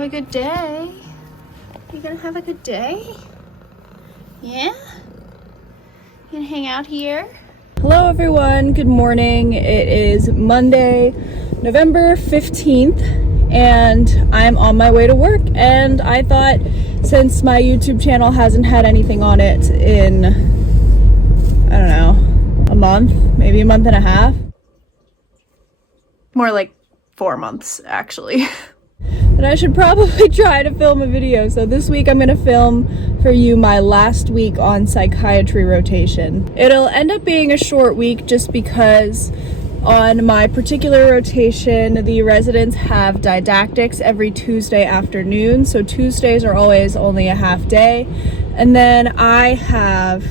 have a good day? You gonna have a good day? Yeah? You gonna hang out here? Hello everyone, good morning. It is Monday, November 15th, and I'm on my way to work. And I thought, since my YouTube channel hasn't had anything on it in, I don't know, a month, maybe a month and a half. More like 4 months, actually. But I should probably try to film a video. So this week I'm gonna film for you my last week on psychiatry rotation. It'll end up being a short week just because on my particular rotation, the residents have didactics every Tuesday afternoon. So Tuesdays are always only a half day. And then I have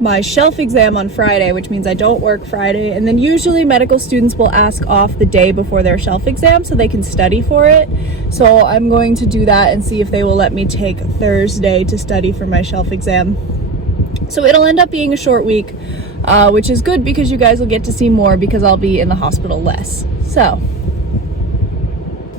my shelf exam on Friday, which means I don't work Friday. And then usually medical students will ask off the day before their shelf exam so they can study for it. So I'm going to do that and see if they will let me take Thursday to study for my shelf exam. So it'll end up being a short week, which is good because you guys will get to see more because I'll be in the hospital less. So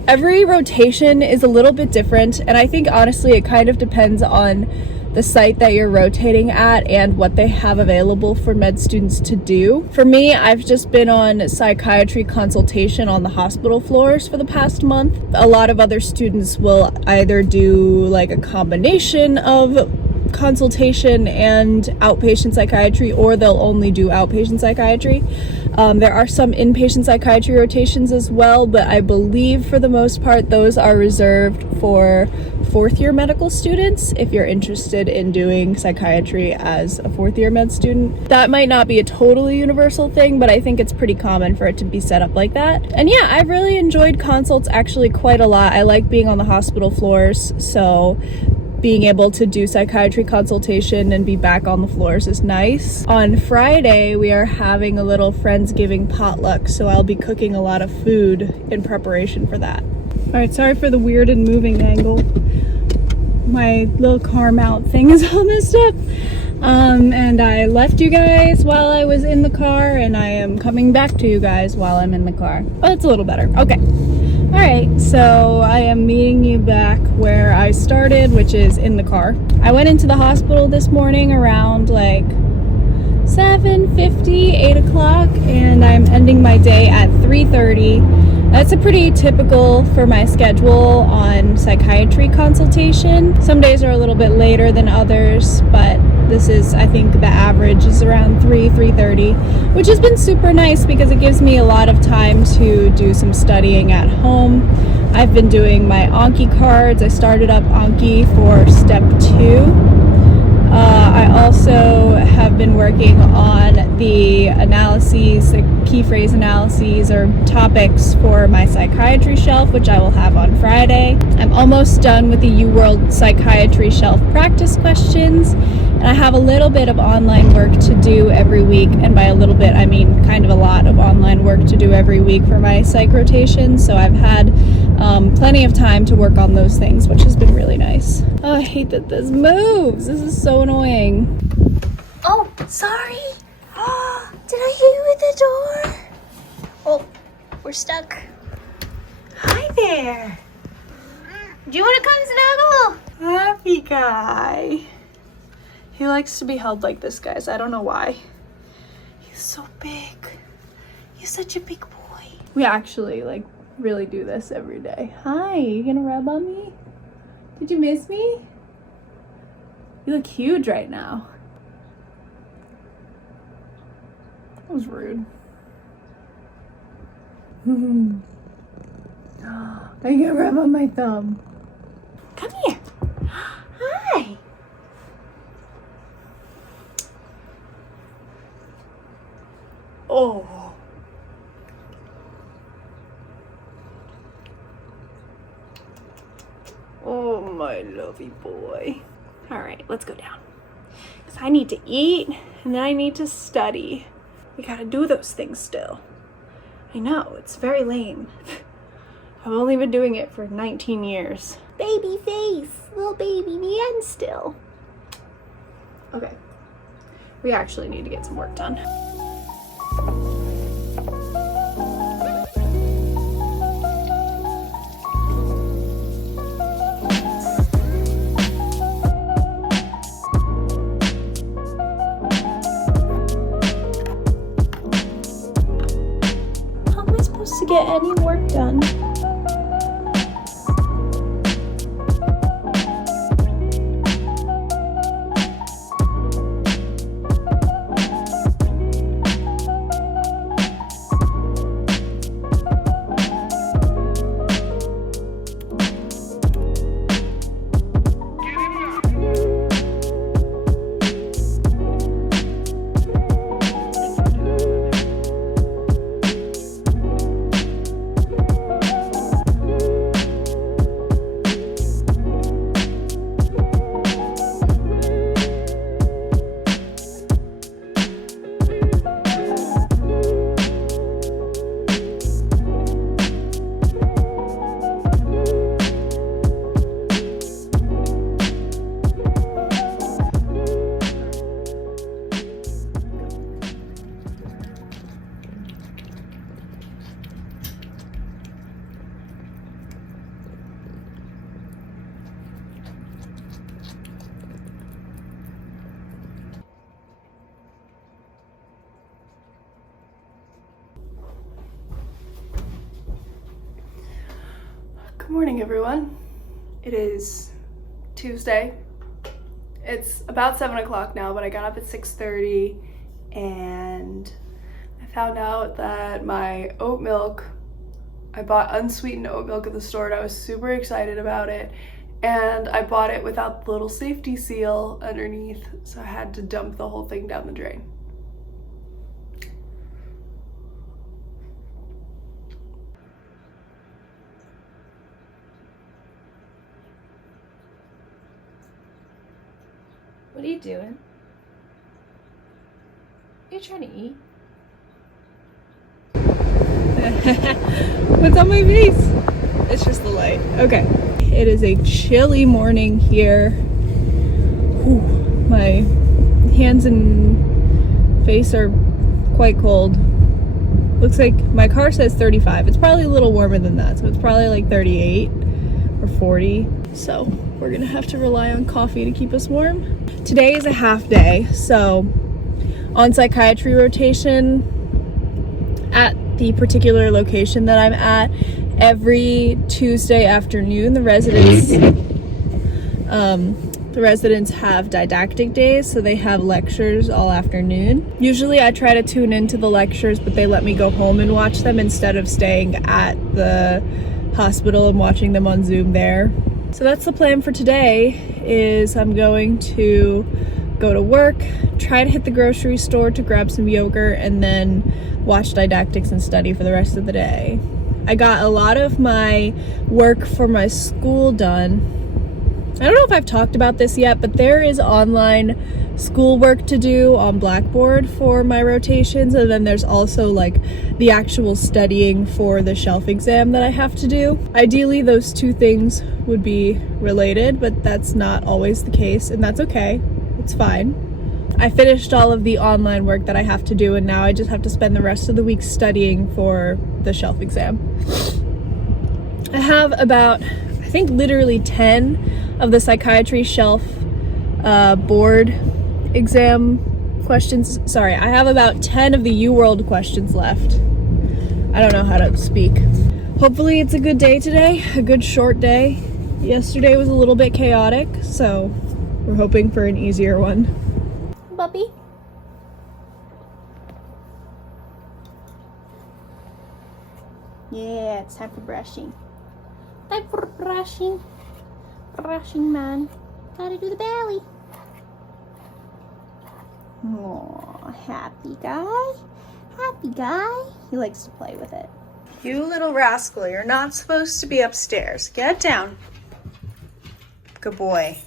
every rotation is a little bit different, and I think honestly it kind of depends on the site that you're rotating at and what they have available for med students to do. For me, I've just been on psychiatry consultation on the hospital floors for the past month. A lot of other students will either do like a combination of consultation and outpatient psychiatry, or they'll only do outpatient psychiatry. There are some inpatient psychiatry rotations as well, but I believe for the most part those are reserved for fourth-year medical students. If you're interested in doing psychiatry as a fourth-year med student, that might not be a totally universal thing, but I think it's pretty common for it to be set up like that. And yeah, I've really enjoyed consults actually quite a lot. I like being on the hospital floors, so being able to do psychiatry consultation and be back on the floors is nice. On Friday, we are having a little Friendsgiving potluck, so I'll be cooking a lot of food in preparation for that. All right, sorry for the weird and moving angle. My little car mount thing is all messed up. And I left you guys while I was in the car, and I am coming back to you guys while I'm in the car. Oh, it's a little better. Okay. All right, so I am meeting you back where I started, which is in the car. I went into the hospital this morning around like 7:50, 8 o'clock, and I'm ending my day at 3:30. That's a pretty typical for my schedule on psychiatry consultation. Some days are a little bit later than others, but this is, I think the average is around 3:30, which has been super nice because it gives me a lot of time to do some studying at home. I've been doing my Anki cards. I started up Anki for step 2. I also have been working on the analyses, the key phrase analyses or topics for my psychiatry shelf, which I will have on Friday. I'm almost done with the UWorld psychiatry shelf practice questions, and I have a little bit of online work to do every week, and by a little bit I mean kind of a lot of online work to do every week for my psych rotation, so I've had plenty of time to work on those things, which has been really nice. Oh, I hate that this moves. This is so annoying. Oh, sorry. Did I hit you with the door? Oh, we're stuck. Hi there. Do you want to come snuggle? Happy guy. He likes to be held like this, guys. I don't know why. He's so big. He's such a big boy. We actually really do this every day. Hi, you gonna rub on me? Did you miss me? You look huge right now. That was rude. Are you gonna rub on my thumb? Come here. Hi. Oh. Oh, my lovey boy. All right, let's go down. Because I need to eat, and then I need to study. We gotta do those things still. I know, it's very lame. I've only been doing it for 19 years. Baby face, little baby man still. Okay, we actually need to get some work done. any work done. Good morning, everyone. It is Tuesday. It's about 7 o'clock now, but I got up at 6:30 and I found out that my oat milk, I bought unsweetened oat milk at the store and I was super excited about it. And I bought it without the little safety seal underneath, so I had to dump the whole thing down the drain. What are you doing? Are you trying to eat? What's on my face? It's just the light. Okay. It is a chilly morning here. Whew. My hands and face are quite cold. Looks like my car says 35. It's probably a little warmer than that, so it's probably like 38 or 40. So we're gonna have to rely on coffee to keep us warm. Today is a half day, so on psychiatry rotation at the particular location that I'm at, every Tuesday afternoon the residents have didactic days, so they have lectures all afternoon. Usually I try to tune into the lectures, but they let me go home and watch them instead of staying at the hospital and watching them on Zoom there. So that's the plan for today, is I'm going to go to work, try to hit the grocery store to grab some yogurt, and then watch didactics and study for the rest of the day. I got a lot of my work for my school done. I don't know if I've talked about this yet, but there is online schoolwork to do on Blackboard for my rotations, and then there's also like the actual studying for the shelf exam that I have to do. Ideally those two things would be related, but that's not always the case, and that's okay. It's fine. I finished all of the online work that I have to do, and now I just have to spend the rest of the week studying for the shelf exam. I have about, I think literally 10 of the psychiatry shelf board exam questions. Sorry, I have about 10 of the UWorld questions left. I don't know how to speak. Hopefully it's a good day today, a good short day. Yesterday was a little bit chaotic, so we're hoping for an easier one. Puppy? Yeah, it's time for brushing. Time for brushing. Brushing, man. Gotta do the belly. Aw, happy guy. Happy guy. He likes to play with it. You little rascal, you're not supposed to be upstairs. Get down. Good boy.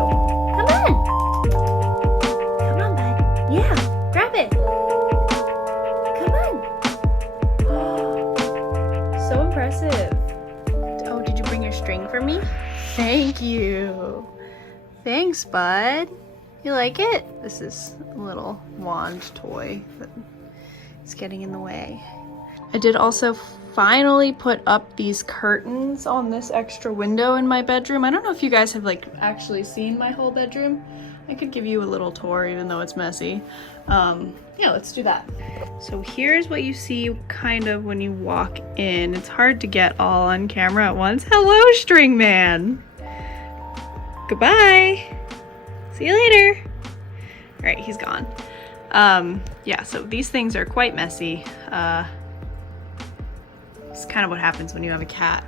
Come on. Come on, bud. Yeah, grab it. Come on. So impressive. Oh, did you bring your string for me? Thank you. Thanks, bud. You like it? This is a little wand toy that is getting in the way. I did also finally put up these curtains on this extra window in my bedroom. I don't know if you guys have like actually seen my whole bedroom. I could give you a little tour even though it's messy. Yeah, let's do that. So here's what you see kind of when you walk in. It's hard to get all on camera at once. Hello, string man. Goodbye. See you later. All right, he's gone. Yeah, so these things are quite messy. It's kind of what happens when you have a cat.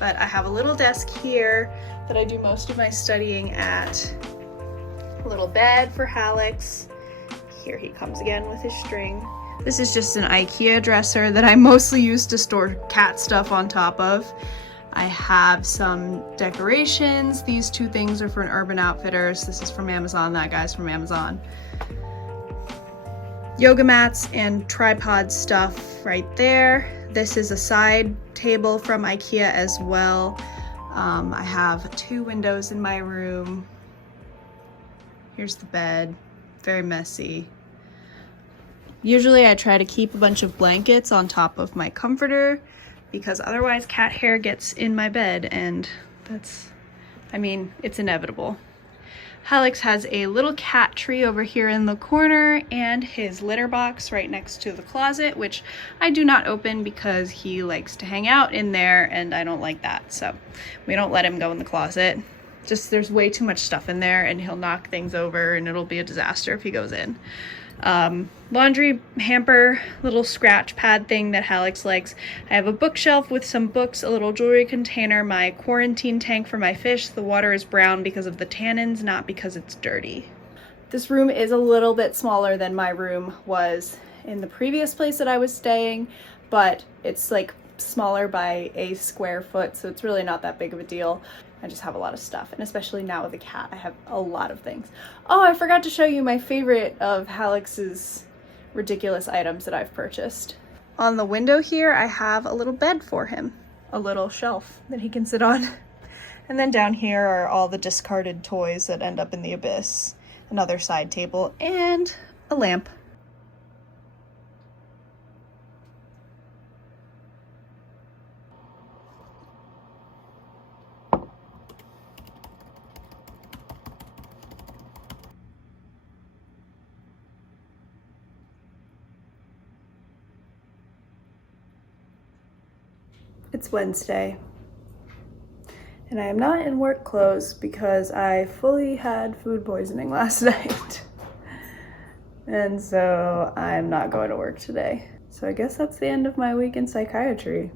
But I have a little desk here that I do most of my studying at. A little bed for Alex. Here he comes again with his string. This is just an IKEA dresser that I mostly use to store cat stuff on top of. I have some decorations. These two things are for Urban Outfitters. This is from Amazon, that guy's from Amazon. Yoga mats and tripod stuff right there. This is a side table from IKEA as well. I have 2 windows in my room. Here's the bed, very messy. Usually I try to keep a bunch of blankets on top of my comforter because otherwise cat hair gets in my bed and that's, I mean, it's inevitable. Alex has a little cat tree over here in the corner and his litter box right next to the closet, which I do not open because he likes to hang out in there and I don't like that. So we don't let him go in the closet. Just there's way too much stuff in there and he'll knock things over and it'll be a disaster if he goes in. Laundry hamper, little scratch pad thing that Alex likes. I have a bookshelf with some books, a little jewelry container, my quarantine tank for my fish. The water is brown because of the tannins, not because it's dirty. This room is a little bit smaller than my room was in the previous place that I was staying, but it's like smaller by a square foot, so it's really not that big of a deal. I just have a lot of stuff, and especially now with a cat, I have a lot of things. Oh, I forgot to show you my favorite of Alex's ridiculous items that I've purchased. On the window here, I have a little bed for him, a little shelf that he can sit on. And then down here are all the discarded toys that end up in the abyss, another side table, and a lamp. It's Wednesday, and I am not in work clothes because I fully had food poisoning last night. And so I'm not going to work today. So I guess that's the end of my week in psychiatry.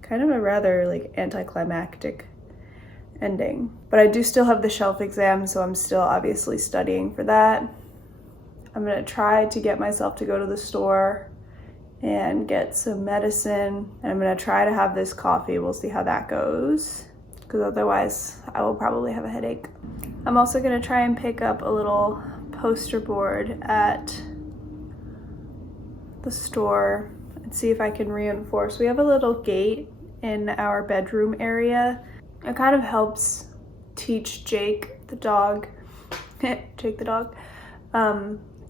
Kind of a rather like anticlimactic ending. But I do still have the shelf exam, so I'm still obviously studying for that. I'm gonna try to get myself to go to the store and get some medicine. And I'm gonna try to have this coffee. We'll see how that goes, because otherwise I will probably have a headache. I'm also gonna try and pick up a little poster board at the store and see if I can reinforce. We have a little gate in our bedroom area. It kind of helps teach Jake, the dog, Jake the dog,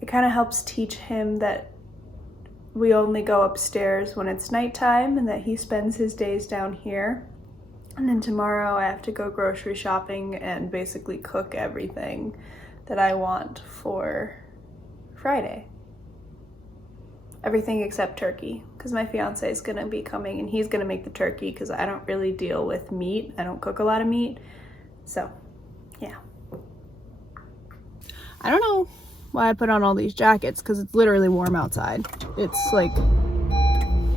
it kind of helps teach him that we only go upstairs when it's nighttime and that he spends his days down here. And then tomorrow I have to go grocery shopping and basically cook everything that I want for Friday. Everything except turkey, because my fiance is gonna be coming and he's gonna make the turkey because I don't really deal with meat. I don't cook a lot of meat. So, yeah. I don't know why I put on all these jackets because it's literally warm outside. It's like,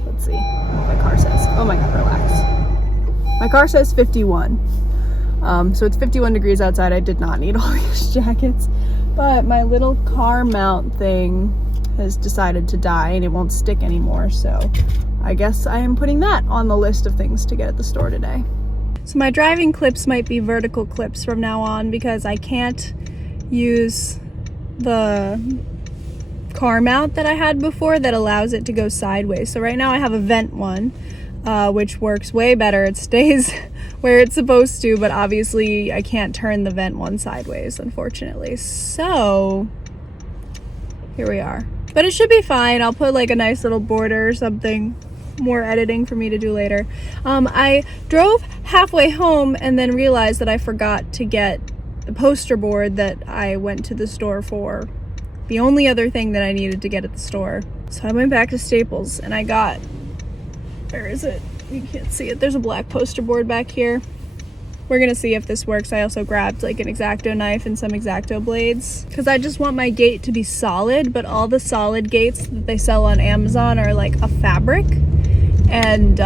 let's see what my car says. Oh my God, relax. My car says 51. So it's 51 degrees outside. I did not need all these jackets, but my little car mount thing has decided to die and it won't stick anymore. So I guess I am putting that on the list of things to get at the store today. So my driving clips might be vertical clips from now on because I can't use the car mount that I had before that allows it to go sideways. So right now I have a vent one, which works way better. It stays where it's supposed to, but obviously I can't turn the vent one sideways, unfortunately. So here we are. But it should be fine. I'll put like a nice little border or something. More editing for me to do later. I drove halfway home and then realized that I forgot to get the poster board that I went to the store for. The only other thing that I needed to get at the store. So I went back to Staples and I got, where is it? You can't see it. There's a black poster board back here. We're gonna see if this works. I also grabbed like an X-Acto knife and some X-Acto blades because I just want my gate to be solid, but all the solid gates that they sell on Amazon are like a fabric. And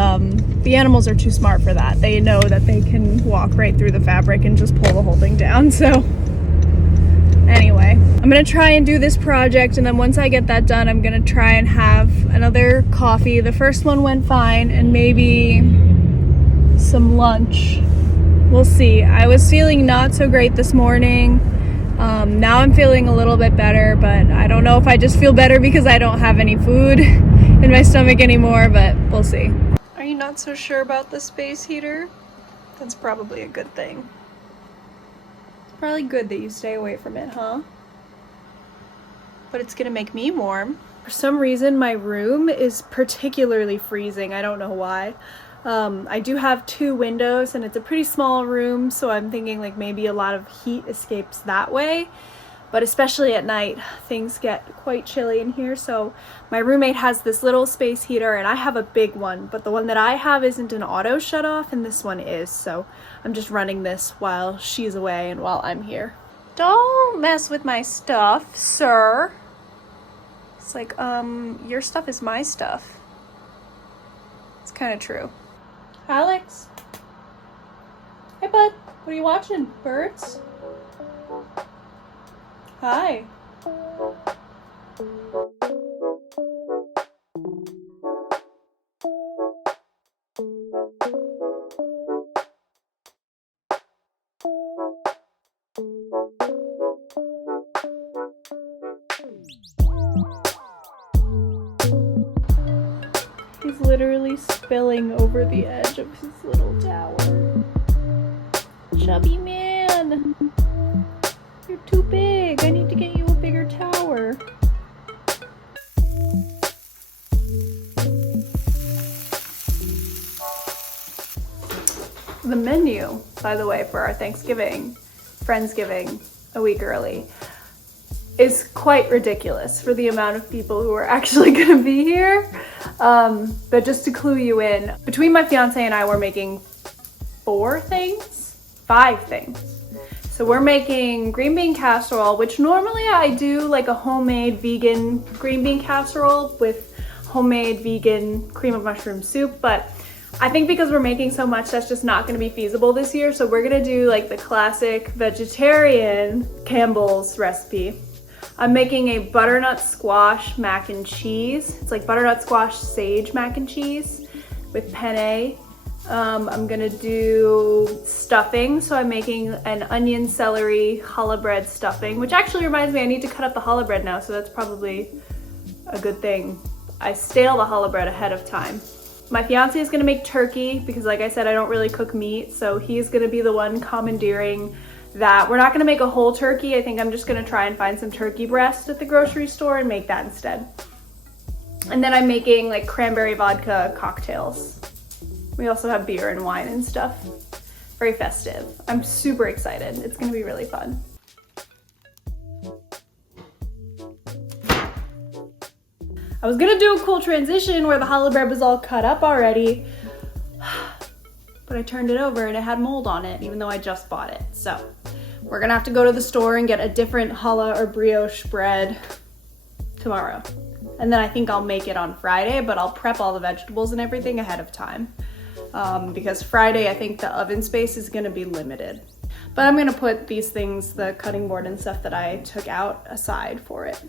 the animals are too smart for that. They know that they can walk right through the fabric and just pull the whole thing down. So anyway, I'm gonna try and do this project, and then once I get that done, I'm gonna try and have another coffee. The first one went fine, and maybe some lunch. We'll see. I was feeling not so great this morning. Now I'm feeling a little bit better, but I don't know if I just feel better because I don't have any food in my stomach anymore, but we'll see. Are you not so sure about the space heater? That's probably a good thing. It's probably good that you stay away from it, huh? But it's gonna make me warm. For some reason, my room is particularly freezing. I don't know why. I do have 2 windows and it's a pretty small room, so I'm thinking like maybe a lot of heat escapes that way. But especially at night, things get quite chilly in here. So my roommate has this little space heater and I have a big one, but the one that I have isn't an auto shut off and this one is. So I'm just running this while she's away and while I'm here. Don't mess with my stuff, sir. It's like, your stuff is my stuff. It's kind of true. Alex. Hey, bud. What are you watching? Birds? Hi. He's literally spilling over the edge of his little tower. Chubby man. You're too big. I need to get you a bigger tower. The menu, by the way, for our Thanksgiving, Friendsgiving, a week early, is quite ridiculous for the amount of people who are actually gonna be here. But just to clue you in, between my fiance and I, we're making 5 things. So we're making green bean casserole, which normally I do like a homemade vegan green bean casserole with homemade vegan cream of mushroom soup, but I think because we're making so much, that's just not gonna be feasible this year. So we're gonna do like the classic vegetarian Campbell's recipe. I'm making a butternut squash mac and cheese. It's like butternut squash sage mac and cheese with penne. I'm gonna do stuffing. So I'm making an onion celery challah bread stuffing, which actually reminds me I need to cut up the challah bread now, so that's probably a good thing. I stale the challah bread ahead of time. My fiance is gonna make turkey because like I said, I don't really cook meat, so he's gonna be the one commandeering that. We're not gonna make a whole turkey. I think I'm just gonna try and find some turkey breast at the grocery store and make that instead. And then I'm making like cranberry vodka cocktails. We also have beer and wine and stuff. Very festive. I'm super excited. It's gonna be really fun. I was gonna do a cool transition where the challah bread was all cut up already, but I turned it over and it had mold on it, even though I just bought it. So we're gonna have to go to the store and get a different challah or brioche bread tomorrow. And then I think I'll make it on Friday, but I'll prep all the vegetables and everything ahead of time. Because Friday, I think the oven space is gonna be limited. But I'm gonna put these things, the cutting board and stuff that I took out, aside for it.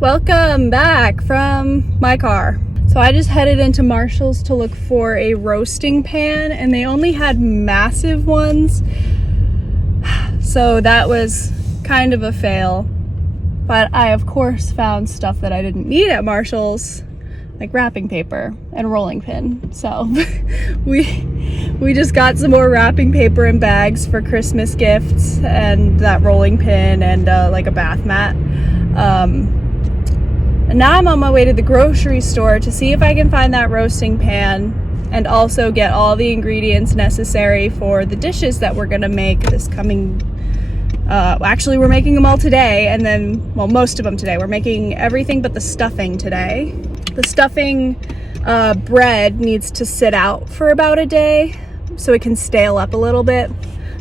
Welcome back from my car. So I just headed into Marshall's to look for a roasting pan, and they only had massive ones. So that was kind of a fail. But I of course found stuff that I didn't need at Marshall's, like wrapping paper and rolling pin. So we just got some more wrapping paper and bags for Christmas gifts, and that rolling pin, and like a bath mat. And now I'm on my way to the grocery store to see if I can find that roasting pan and also get all the ingredients necessary for the dishes that we're gonna make this coming, actually we're making them all today, and then, well, most of them today. We're making everything but the stuffing today. The stuffing bread needs to sit out for about a day so it can stale up a little bit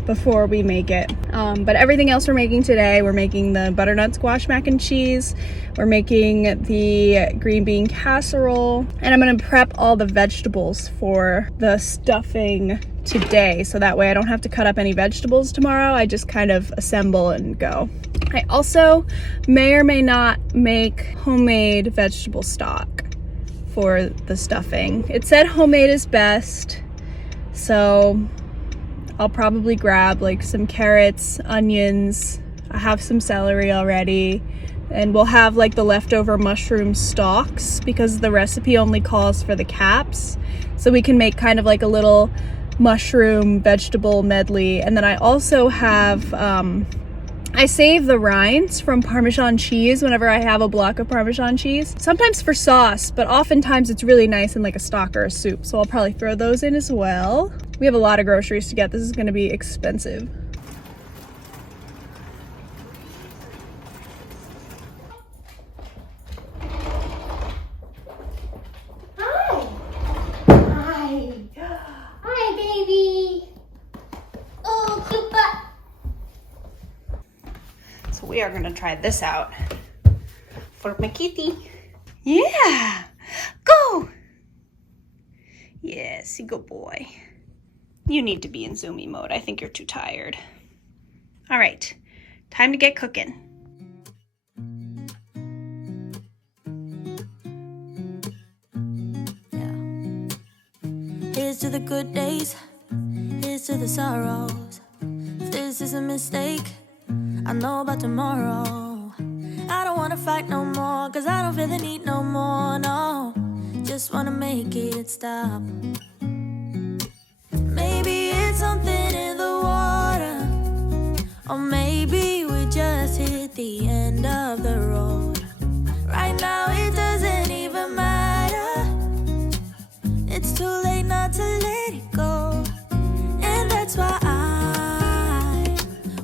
before we make it. But everything else we're making today, we're making the butternut squash mac and cheese, we're making the green bean casserole, and I'm gonna prep all the vegetables for the stuffing today, so that way I don't have to cut up any vegetables tomorrow. I just kind of assemble and go. I also may or may not make homemade vegetable stock for the stuffing. It said homemade is best, so I'll probably grab like some carrots, onions. I have some celery already, and we'll have like the leftover mushroom stalks because the recipe only calls for the caps. So we can make kind of like a little mushroom vegetable medley. And then I also have, I save the rinds from Parmesan cheese whenever I have a block of Parmesan cheese. Sometimes for sauce, but oftentimes it's really nice in like a stock or a soup. So I'll probably throw those in as well. We have a lot of groceries to get. This is gonna be expensive. Hi. Hi. Hi, baby. Oh, cute butt. So we are gonna try this out for my kitty. Yeah, go. Yes, good boy. You need to be in zoomy mode. I think you're too tired. All right, time to get cooking. Here's to the good days, here's to the sorrows. If this is a mistake, I know about tomorrow. I don't wanna fight no more, cause I don't feel the need no more, no. Just wanna make it stop. Maybe it's something in the water, or maybe we just hit the end of the road. Right now it doesn't even matter. It's too late not to let it go. And that's why I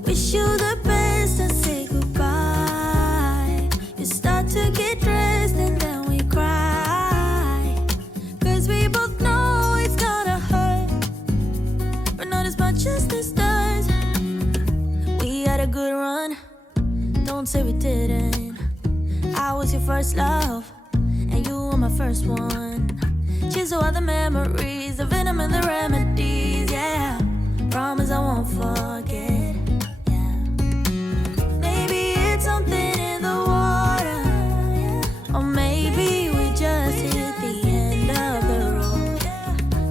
wish you the best and say goodbye. You start to get dressed and then we cry, cause we both know it's gonna hurt, but not as much as this does. We had a good run, don't say we didn't. I was your first love, and you were my first one. Cheers to all the memories, the venom and the remedies, yeah. Promise I won't forget, yeah. Maybe it's something in the water, yeah. Or maybe we just hit the end of the road.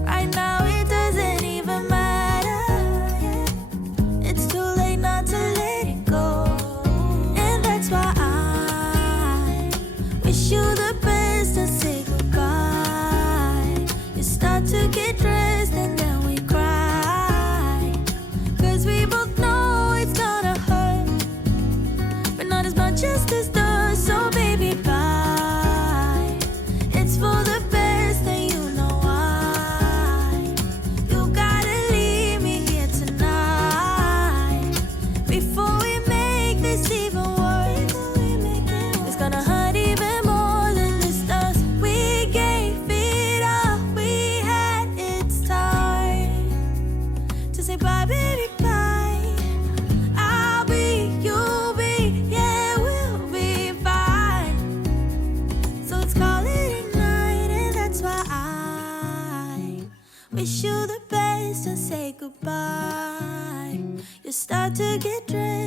Right now it doesn't even matter, yeah. It's too late not to let it go. And that's why I wish you the best and say goodbye. You start to get dressed and then we cry, cause we both know say goodbye, you start to get drained.